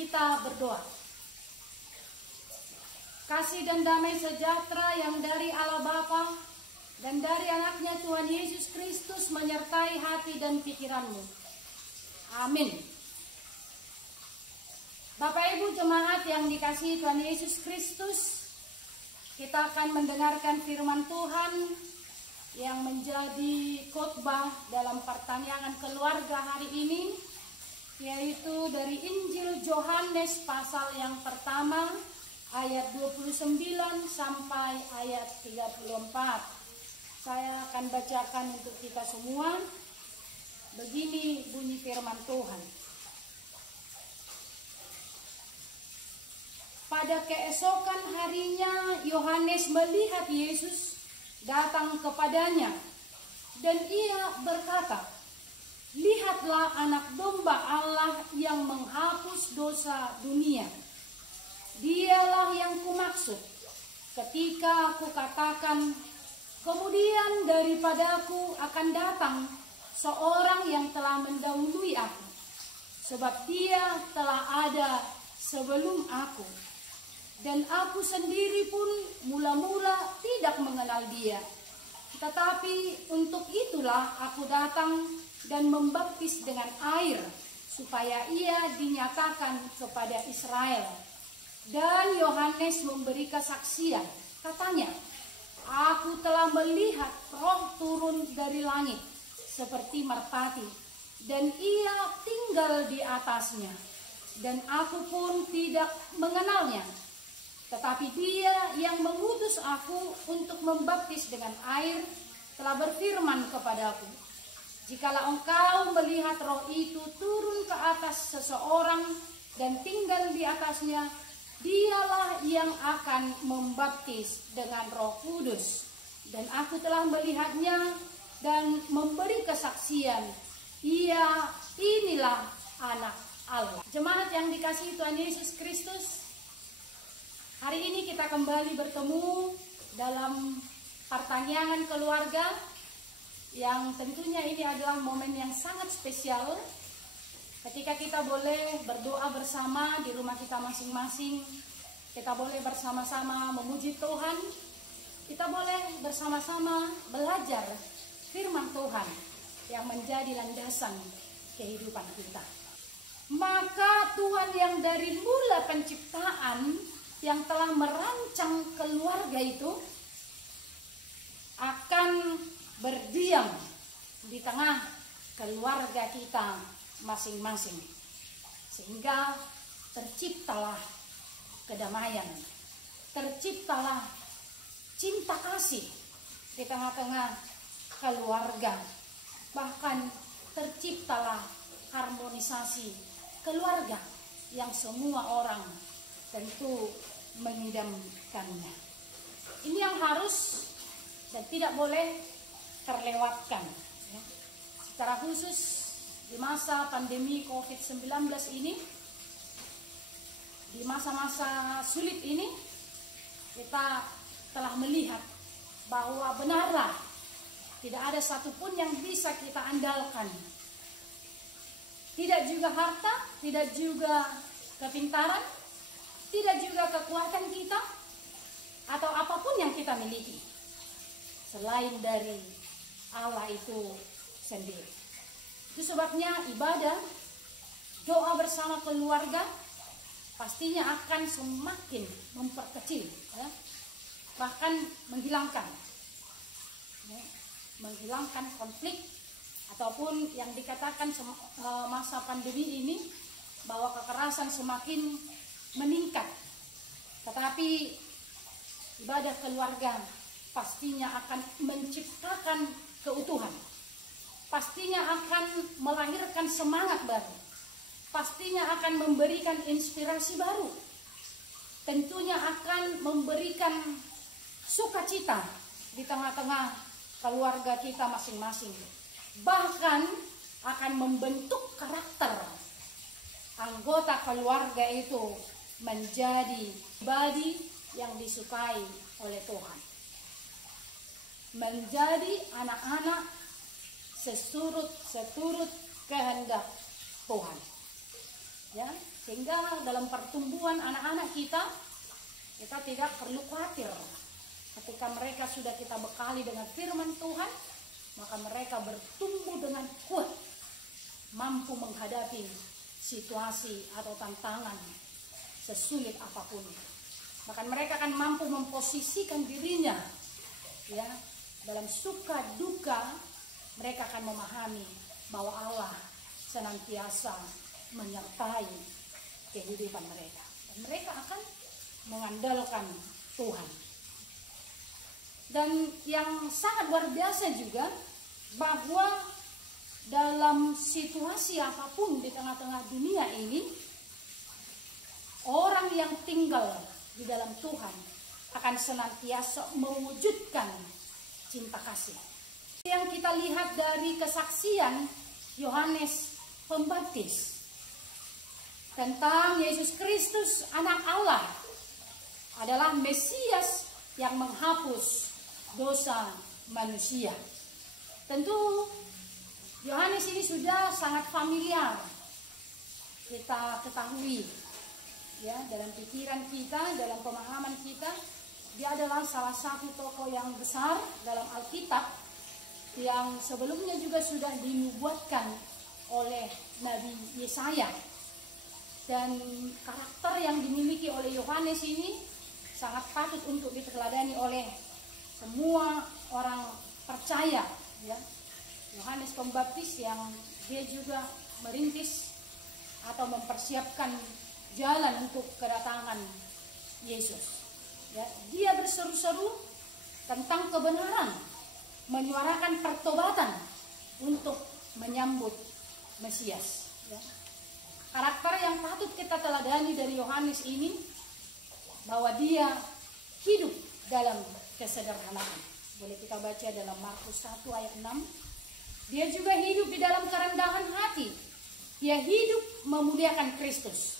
Kita berdoa. Kasih dan damai sejahtera yang dari Allah Bapa dan dari anaknya Tuhan Yesus Kristus menyertai hati dan pikiranmu. Amin. Bapak Ibu jemaat yang dikasihi Tuhan Yesus Kristus, kita akan mendengarkan firman Tuhan yang menjadi khotbah dalam pertanyaan keluarga hari ini, yaitu dari Injil Yohanes pasal yang pertama, ayat 29 sampai ayat 34. Saya akan bacakan untuk kita semua. Begini bunyi firman Tuhan. Pada keesokan harinya Yohanes melihat Yesus datang kepadanya, dan ia berkata, "Lihatlah anak domba Allah yang menghapus dosa dunia. Dialah yang kumaksud ketika aku katakan, kemudian daripadaku akan datang seorang yang telah mendahului aku, sebab dia telah ada sebelum aku. Dan aku sendiri pun mula-mula tidak mengenal dia. Tetapi untuk itulah aku datang dan membaptis dengan air, supaya ia dinyatakan kepada Israel." Dan Yohanes memberi kesaksian, katanya, "Aku telah melihat Roh turun dari langit seperti merpati, dan ia tinggal di atasnya. Dan aku pun tidak mengenalnya. Tetapi dia yang mengutus aku untuk membaptis dengan air telah berfirman kepadaku, jikalau engkau melihat Roh itu turun ke atas seseorang dan tinggal di atasnya, dialah yang akan membaptis dengan Roh Kudus. Dan aku telah melihatnya dan memberi kesaksian, inilah anak Allah." Jemaat yang dikasihi Tuhan Yesus Kristus, hari ini kita kembali bertemu dalam pertanyaan keluarga yang tentunya ini adalah momen yang sangat spesial ketika kita boleh berdoa bersama di rumah kita masing-masing. Kita boleh bersama-sama memuji Tuhan. Kita boleh bersama-sama belajar firman Tuhan yang menjadi landasan kehidupan kita. Maka Tuhan yang dari mula penciptaan, yang telah merancang keluarga itu, akan berdiam di tengah keluarga kita masing-masing, sehingga terciptalah kedamaian, terciptalah cinta kasih di tengah-tengah keluarga, bahkan terciptalah harmonisasi keluarga yang semua orang tentu mengidamkannya. Ini yang harus dan tidak boleh terlewatkan, ya. Secara khusus di masa pandemi COVID-19 ini, di masa-masa sulit ini, kita telah melihat bahwa benarlah tidak ada satupun yang bisa kita andalkan. Tidak juga harta, tidak juga kepintaran, tidak juga kekuatan kita, atau apapun yang kita miliki, selain dari Allah itu sendiri. Itu sebabnya ibadah, doa bersama keluarga pastinya akan semakin memperkecil, ya. Bahkan menghilangkan konflik, ataupun yang dikatakan masa pandemi ini bahwa kekerasan semakin meningkat. Tetapi ibadah keluarga pastinya akan menciptakan keutuhan, pastinya akan melahirkan semangat baru, pastinya akan memberikan inspirasi baru, tentunya akan memberikan sukacita di tengah-tengah keluarga kita masing-masing, bahkan akan membentuk karakter anggota keluarga itu menjadi pribadi yang disukai oleh Tuhan, menjadi anak-anak seturut kehendak Tuhan, ya. Sehingga dalam pertumbuhan anak-anak kita tidak perlu khawatir. Ketika mereka sudah kita bekali dengan firman Tuhan, maka mereka bertumbuh dengan kuat, mampu menghadapi situasi atau tantangan sesulit apapun. Bahkan mereka akan mampu memposisikan dirinya, ya, dalam suka duka. Mereka akan memahami bahwa Allah senantiasa menyertai kehidupan mereka, dan mereka akan mengandalkan Tuhan. Dan yang sangat luar biasa juga, bahwa dalam situasi apapun di tengah-tengah dunia ini, orang yang tinggal di dalam Tuhan akan senantiasa mewujudkan cinta kasih. Yang kita lihat dari kesaksian Yohanes Pembaptis tentang Yesus Kristus anak Allah adalah Mesias yang menghapus dosa manusia. Tentu Yohanes ini sudah sangat familiar kita ketahui, ya, dalam pikiran kita, dalam pemahaman kita. Dia adalah salah satu tokoh yang besar dalam Alkitab yang sebelumnya juga sudah dinubuatkan oleh Nabi Yesaya. Dan karakter yang dimiliki oleh Yohanes ini sangat patut untuk diteladani oleh semua orang percaya, ya. Yohanes Pembaptis yang dia juga merintis atau mempersiapkan jalan untuk kedatangan Yesus, ya. Dia berseru-seru tentang kebenaran, menyuarakan pertobatan untuk menyambut Mesias, ya. Karakter yang patut kita teladani dari Yohanes ini, bahwa dia hidup dalam kesederhanaan. Boleh kita baca dalam Markus 1 ayat 6. Dia juga hidup di dalam kerendahan hati. Dia hidup memuliakan Kristus.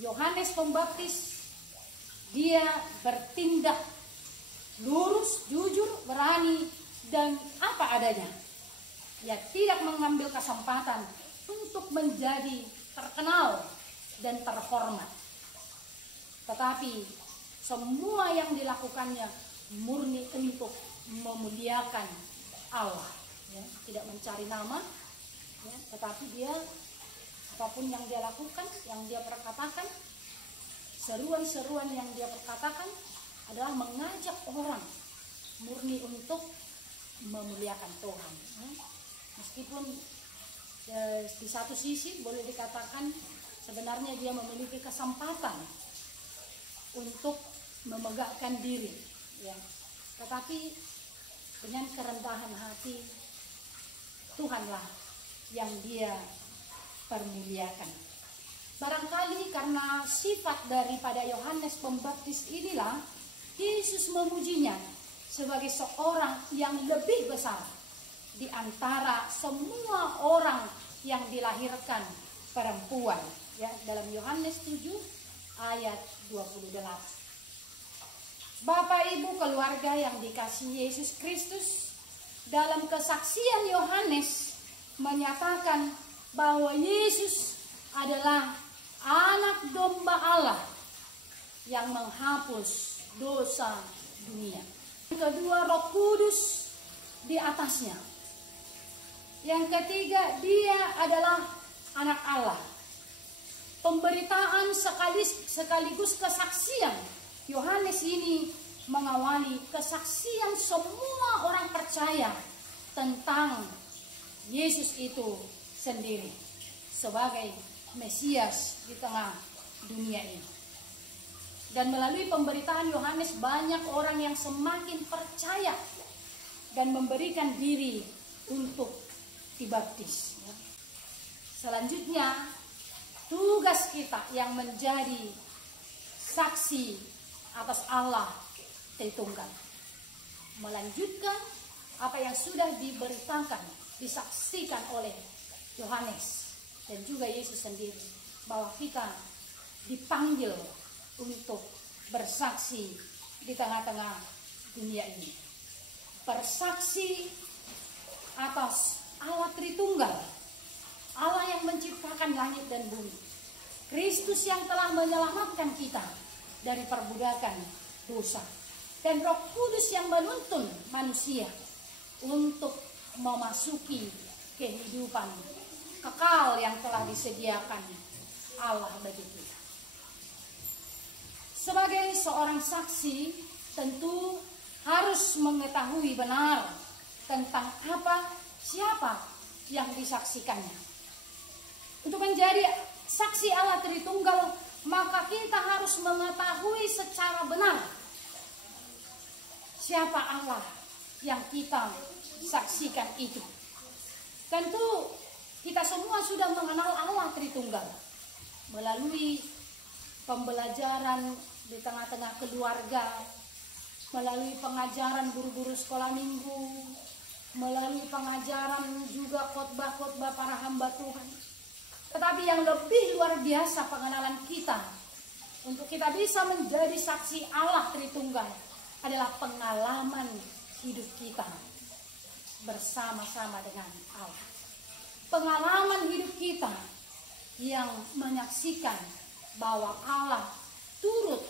Yohanes Pembaptis, dia bertindak lurus, jujur, berani, dan apa adanya. Dia tidak mengambil kesempatan untuk menjadi terkenal dan terhormat. Tetapi semua yang dilakukannya murni untuk memuliakan Allah, ya. Tidak mencari nama, ya, tetapi dia apapun yang dia lakukan, yang dia perkatakan, seruan-seruan yang dia perkatakan adalah mengajak orang murni untuk memuliakan Tuhan. Meskipun di satu sisi boleh dikatakan sebenarnya dia memiliki kesempatan untuk memegahkan diri, ya. Tetapi dengan kerendahan hati, Tuhanlah yang dia permuliakan. Barangkali karena sifat daripada Yohanes Pembaptis inilah Yesus memujinya sebagai seorang yang lebih besar di antara semua orang yang dilahirkan perempuan, ya, dalam Yohanes 7 ayat 28. Bapak Ibu keluarga yang dikasihi Yesus Kristus, dalam kesaksian Yohanes menyatakan bahwa Yesus adalah anak domba Allah yang menghapus dosa dunia. Yang kedua, Roh Kudus di atasnya. Yang ketiga, dia adalah anak Allah. Pemberitaan sekaligus kesaksian Yohanes ini mengawali kesaksian semua orang percaya tentang Yesus itu sendiri sebagai Mesias di tengah dunia ini. Dan melalui pemberitaan Yohanes, banyak orang yang semakin percaya dan memberikan diri untuk dibaptis. Selanjutnya, tugas kita yang menjadi saksi atas Allah Tritunggal, melanjutkan apa yang sudah diberitakan, disaksikan oleh Yohanes dan juga Yesus sendiri, bahwa kita dipanggil untuk bersaksi di tengah-tengah dunia ini. Bersaksi atas Allah Tritunggal, Allah yang menciptakan langit dan bumi. Kristus yang telah menyelamatkan kita dari perbudakan dosa, dan Roh Kudus yang menuntun manusia untuk memasuki kehidupan kekal yang telah disediakan Allah bagi kita. Sebagai seorang saksi, tentu harus mengetahui benar tentang siapa yang disaksikannya. Untuk menjadi saksi Allah Tritunggal, maka kita harus mengetahui secara benar siapa Allah yang kita saksikan itu. Tentu kita semua sudah mengenal Allah Tritunggal melalui pembelajaran di tengah-tengah keluarga, melalui pengajaran guru-guru sekolah minggu, melalui pengajaran juga khotbah-khotbah para hamba Tuhan. Tetapi yang lebih luar biasa pengenalan kita untuk kita bisa menjadi saksi Allah Tritunggal adalah pengalaman hidup kita bersama-sama dengan Allah. Pengalaman hidup kita yang menyaksikan bahwa Allah turut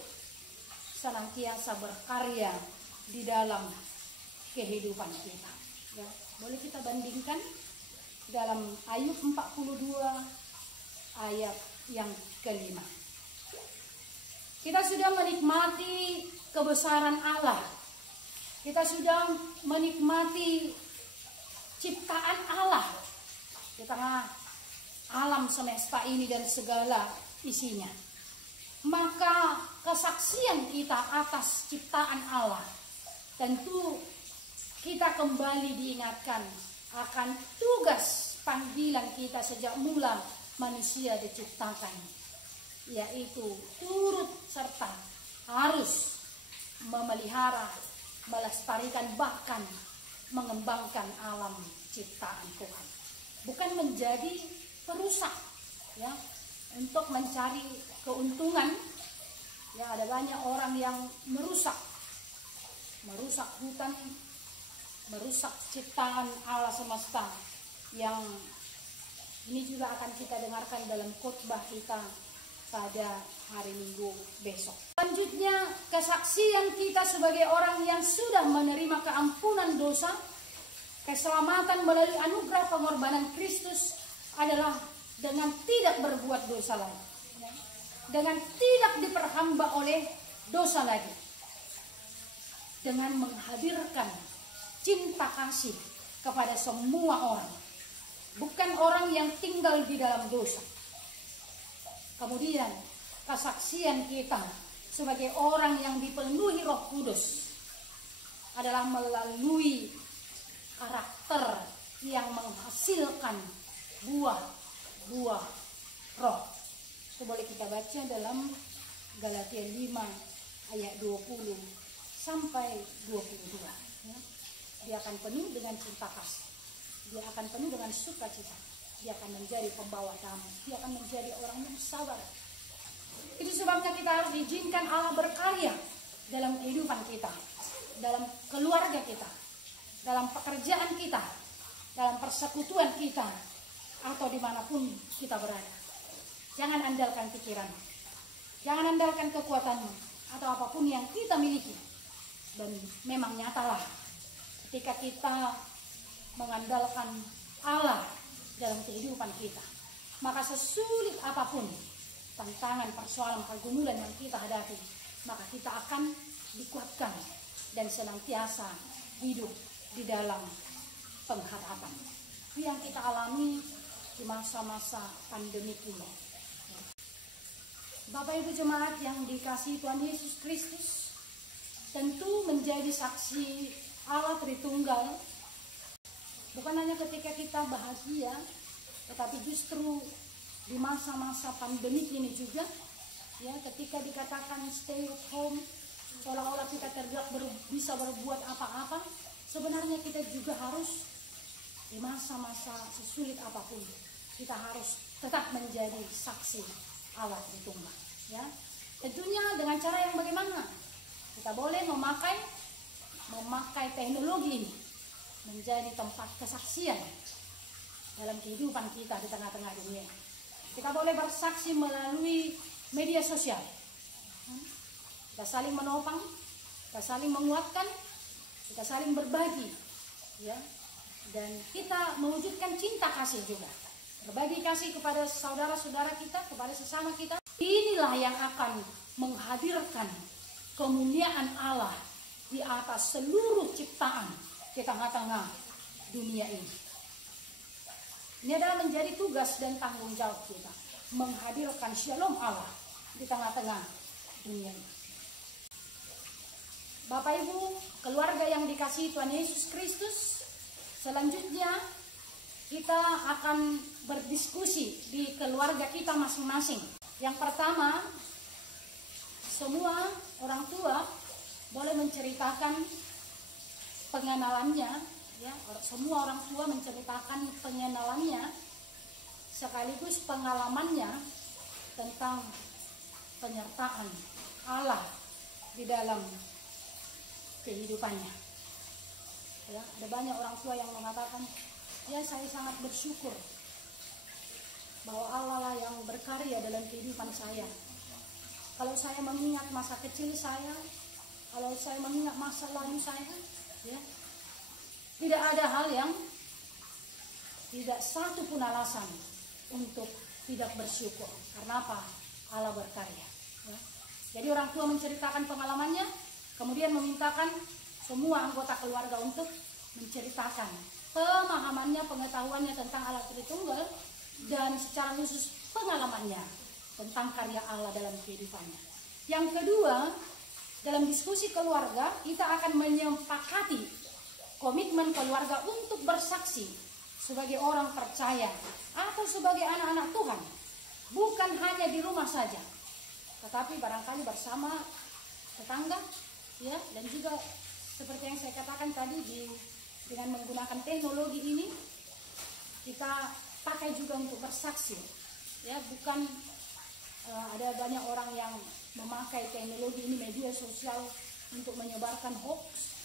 senantiasa berkarya di dalam kehidupan kita. Ya, boleh kita bandingkan dalam Ayub 42 ayat yang kelima. Kita sudah menikmati kebesaran Allah. Kita sudah menikmati ciptaan Allah di tengah alam semesta ini dan segala isinya. Maka kesaksian kita atas ciptaan Allah, tentu kita kembali diingatkan akan tugas panggilan kita sejak mula manusia diciptakan, yaitu turut serta harus memelihara, melestarikan, bahkan mengembangkan alam ciptaan Tuhan. Bukan menjadi perusak, ya, untuk mencari keuntungan. Ya, ada banyak orang yang merusak hutan, merusak ciptaan Allah semesta, yang ini juga akan kita dengarkan dalam khotbah kita pada hari Minggu besok. Selanjutnya, kesaksian kita sebagai orang yang sudah menerima keampunan dosa, keselamatan melalui anugerah pengorbanan Kristus adalah dengan tidak berbuat dosa lagi, dengan tidak diperhamba oleh dosa lagi, dengan menghadirkan cinta kasih kepada semua orang, bukan orang yang tinggal di dalam dosa. Kemudian kesaksian kita sebagai orang yang dipenuhi Roh Kudus adalah melalui karakter yang menghasilkan buah roh. Itu boleh kita baca dalam Galatia 5 ayat 20 sampai 22. Ya. Dia akan penuh dengan cinta kasih, dia akan penuh dengan sukacita, dia akan menjadi pembawa damai, dia akan menjadi orang yang sabar. Itu sebabnya kita harus izinkan Allah berkarya dalam kehidupan kita, dalam keluarga kita, dalam pekerjaan kita, dalam persekutuan kita, atau dimanapun kita berada. Jangan andalkan pikiran, jangan andalkan kekuatanmu, atau apapun yang kita miliki. Dan memang nyatalah ketika kita mengandalkan Allah dalam kehidupan kita, maka sesulit apapun tantangan, persoalan, pergumulan yang kita hadapi, maka kita akan dikuatkan dan senantiasa hidup di dalam pengharapan. Itu yang kita alami di masa-masa pandemi ini. Bapak Ibu jemaat yang dikasihi Tuhan Yesus Kristus, tentu menjadi saksi Allah Tritunggal bukan hanya ketika kita bahagia, tetapi justru di masa-masa pandemi ini juga, ya, ketika dikatakan stay at home, seolah-olah kita tidak bisa berbuat apa-apa. Sebenarnya kita juga harus di masa-masa sesulit apapun, kita harus tetap menjadi saksi Allah Tritunggal. Ya, tentunya dengan cara yang bagaimana? Kita boleh memakai teknologi ini menjadi tempat kesaksian dalam kehidupan kita di tengah-tengah dunia. Kita boleh bersaksi melalui media sosial. Kita saling menopang, kita saling menguatkan, kita saling berbagi, ya. Dan kita mewujudkan cinta kasih juga. Berbagi kasih kepada saudara-saudara kita, kepada sesama kita. Inilah yang akan menghadirkan kemuliaan Allah di atas seluruh ciptaan di tengah-tengah dunia ini. Ini adalah menjadi tugas dan tanggung jawab kita, menghadirkan shalom Allah di tengah-tengah dunia ini. Bapak Ibu, keluarga yang dikasihi Tuhan Yesus Kristus, selanjutnya kita akan berdiskusi di keluarga kita masing-masing. Yang pertama, semua orang tua boleh menceritakan pengenalannya. Ya, semua orang tua menceritakan pengenalannya sekaligus pengalamannya tentang penyertaan Allah di dalam kehidupannya. Ya, ada banyak orang tua yang mengatakan, ya saya sangat bersyukur bahwa Allah lah yang berkarya dalam kehidupan saya. Kalau saya mengingat masa kecil saya, kalau saya mengingat masa lalu saya, ya, tidak ada hal yang tidak satu pun alasan untuk tidak bersyukur. Karena apa? Allah berkarya. Ya. Jadi orang tua menceritakan pengalamannya, kemudian memintakan semua anggota keluarga untuk menceritakan pemahamannya, pengetahuannya tentang Allah Tritunggal, dan secara khusus pengalamannya tentang karya Allah dalam kehidupannya. Yang kedua, dalam diskusi keluarga kita akan menyepakati komitmen keluarga untuk bersaksi sebagai orang percaya atau sebagai anak-anak Tuhan, bukan hanya di rumah saja, tetapi barangkali bersama tetangga, ya, dan juga seperti yang saya katakan tadi, dengan menggunakan teknologi ini kita pakai juga untuk bersaksi, ya. Bukan ada banyak orang yang memakai teknologi ini, media sosial, untuk menyebarkan hoax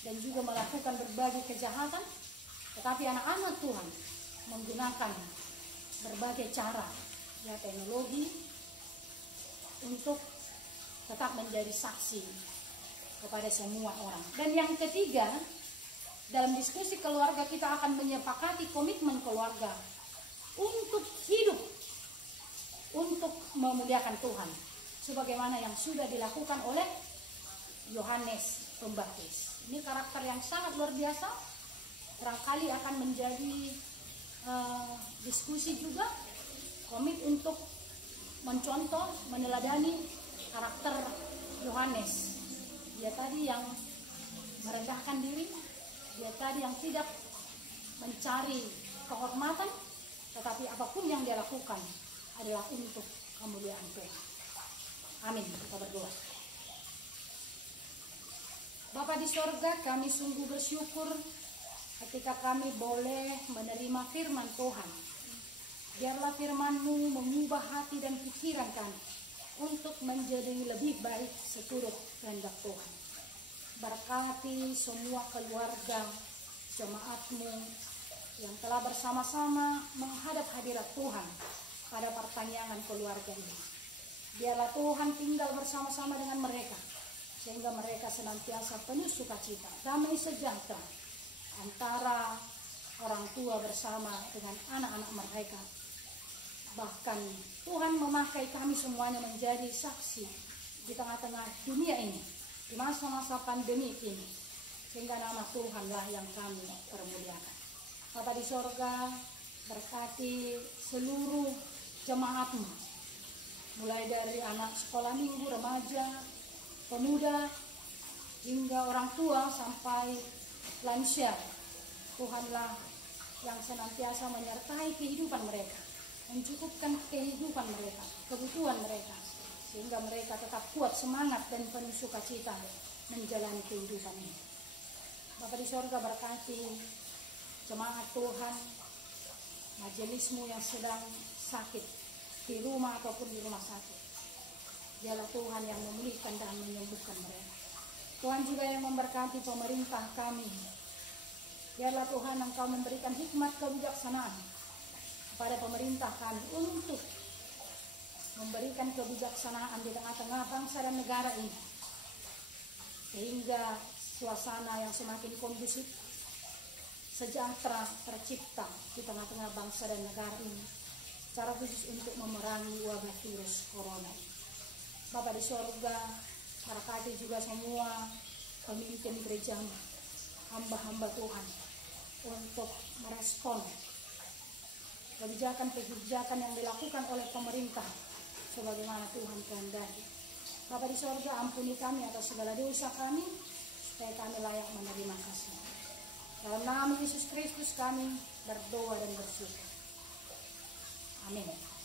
dan juga melakukan berbagai kejahatan, tetapi anak-anak Tuhan menggunakan berbagai cara, ya, teknologi untuk tetap menjadi saksi kepada semua orang. Dan yang ketiga, dalam diskusi keluarga kita akan menyepakati komitmen keluarga untuk hidup, untuk memuliakan Tuhan, sebagaimana yang sudah dilakukan oleh Yohanes Pembaptis. Ini karakter yang sangat luar biasa, barangkali akan menjadi diskusi juga, komit untuk mencontoh, meneladani karakter Yohanes. Dia tadi yang merendahkan diri, dia tadi yang tidak mencari kehormatan, tetapi apapun yang dia lakukan adalah untuk kemuliaan Tuhan. Amin. Kita berdoa. Bapa di sorga, kami sungguh bersyukur ketika kami boleh menerima firman Tuhan. Biarlah firman-Mu mengubah hati dan pikiran kami untuk menjadi lebih baik seturut kehendak Tuhan. Berkati semua keluarga jemaat-Mu yang telah bersama-sama menghadap hadirat Tuhan pada pertanyaan keluarga ini. Biarlah Tuhan tinggal bersama-sama dengan mereka, sehingga mereka senantiasa penuh sukacita, damai sejahtera antara orang tua bersama dengan anak-anak mereka. Bahkan Tuhan memakai kami semuanya menjadi saksi di tengah-tengah dunia ini, di masa-masa pandemi ini, sehingga nama Tuhanlah yang kami permuliakan. Bapa di sorga, berkati seluruh jemaat-Mu, mulai dari anak sekolah minggu, remaja, pemuda, hingga orang tua sampai lansia. Tuhanlah yang senantiasa menyertai kehidupan mereka, mencukupkan kehidupan mereka, kebutuhan mereka, sehingga mereka tetap kuat semangat dan penuh sukacita menjalani kehidupan ini. Bapa di sorga, berkati jemaat Tuhan, majelis-Mu yang sedang sakit di rumah ataupun di rumah sakit. Dialah Tuhan yang memulihkan dan menyembuhkan mereka. Tuhan juga yang memberkati pemerintah kami. Biarlah Tuhan Engkau memberikan hikmat kebijaksanaan pada pemerintah kami untuk memberikan kebijaksanaan di tengah-tengah bangsa dan negara ini, sehingga suasana yang semakin kondusif, sejahtera tercipta di tengah-tengah bangsa dan negara ini, secara khusus untuk memerangi wabah virus corona. Bapa di sorga, berkati juga semua pemimpin gereja, hamba-hamba Tuhan, untuk merespon kebijakan yang dilakukan oleh pemerintah sebagaimana Tuhan kehendaki. Bapa di sorga, ampuni kami atas segala dosa kami, supaya kami layak menerima kasih. Dalam nama Yesus Kristus kami berdoa dan bersyukur. Amin.